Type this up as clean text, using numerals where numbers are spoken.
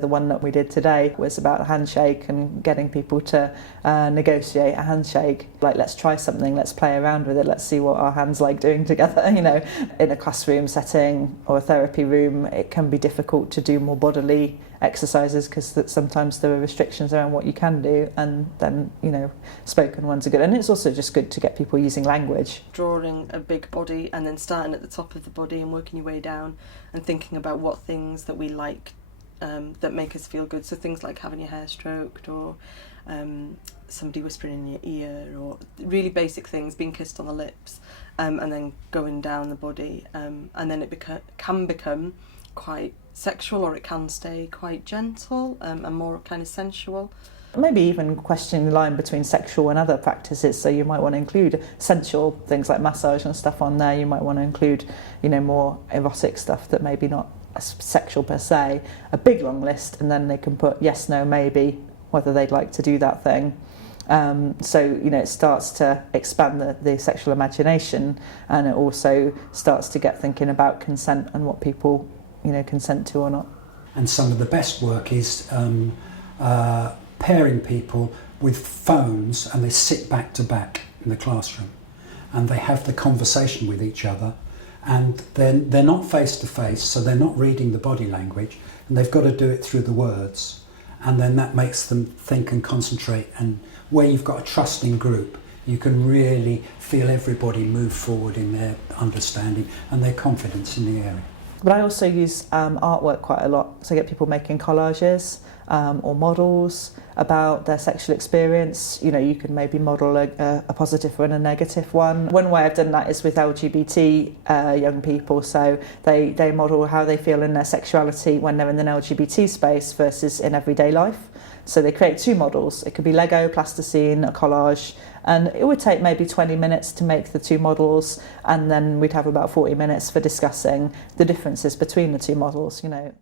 The one that we did today was about a handshake and getting people to negotiate a handshake. Like, let's try something, let's play around with it, let's see what our hands like doing together. You know, in a classroom setting or a therapy room, it can be difficult to do more bodily exercises because sometimes there are restrictions around what you can do, and then, you know, spoken ones are good. And it's also just good to get people using language. Drawing a big body and then starting at the top of the body and working your way down and thinking about what things that we like that make us feel good. So things like having your hair stroked, or somebody whispering in your ear, or really basic things, being kissed on the lips, and then going down the body, and then it can become quite sexual, or it can stay quite gentle and more kind of sensual. Maybe even questioning the line between sexual and other practices. So you might want to include sensual things like massage and stuff on there. You might want to include, you know, more erotic stuff that maybe not sexual per se. A big long list, and then they can put yes, no, maybe, whether they'd like to do that thing. So, you know, it starts to expand the sexual imagination, and it also starts to get thinking about consent and what people, you know, consent to or not. And some of the best work is pairing people with phones, and they sit back to back in the classroom and they have the conversation with each other, and then they're not face to face, so they're not reading the body language, and they've got to do it through the words, and then that makes them think and concentrate. And where you've got a trusting group, you can really feel everybody move forward in their understanding and their confidence in the area. But I also use artwork quite a lot, so I get people making collages or models about their sexual experience. You know, you can maybe model a positive and a negative one. One way I've done that is with LGBT young people, so they model how they feel in their sexuality when they're in an LGBT space versus in everyday life. So they create two models. It could be Lego, plasticine, a collage, and it would take maybe 20 minutes to make the two models, and then we'd have about 40 minutes for discussing the differences between the two models, you know.